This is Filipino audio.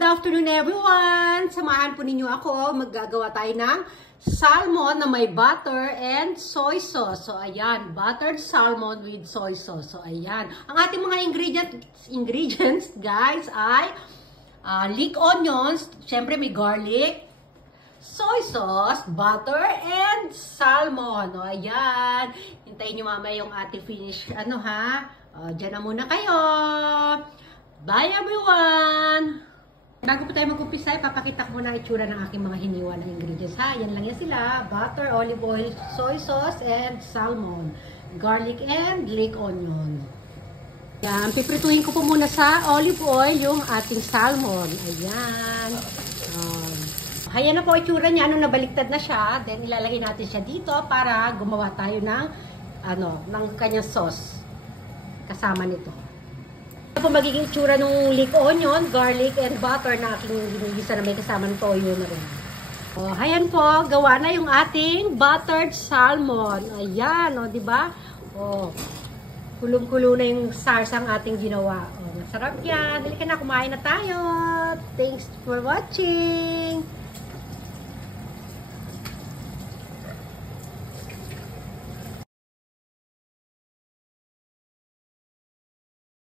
good afternoon everyone! Samahan po ninyo ako. Maggagawa tayo ng salmon na may butter and soy sauce. So, ayan. Buttered salmon with soy sauce. So, ayan. Ang ating mga ingredients guys, ay leek onions. Siyempre, may garlic, soy sauce, butter, and salmon. O, ayan. Hintayin nyo mamaya yung ating finish. Diyan na muna kayo. Bye everyone! Bago po tayo mag-umpisa, ipapakita ko muna ang itsura ng aking mga hiniwa na ingredients. Yan lang yan sila. Butter, olive oil, soy sauce, and salmon. Garlic and leek onion. Yan. Piprituhin ko po muna sa olive oil yung ating salmon. Ayan. Ayan na po itsura niya. Nabaliktad na siya. Then ilalagay natin siya dito para gumawa tayo ng kanyang sauce. Kasama nito. Ito po magiging itsura ng leek onion, garlic, and butter na aking ginigisa na may kasama ng toyo na rin. Ayan po, gawa na yung ating buttered salmon. Ayan, di ba? Kulong-kulo na yung sarsang ating ginawa. Masarap yan. Dali ka na, kumain na tayo. Thanks for watching.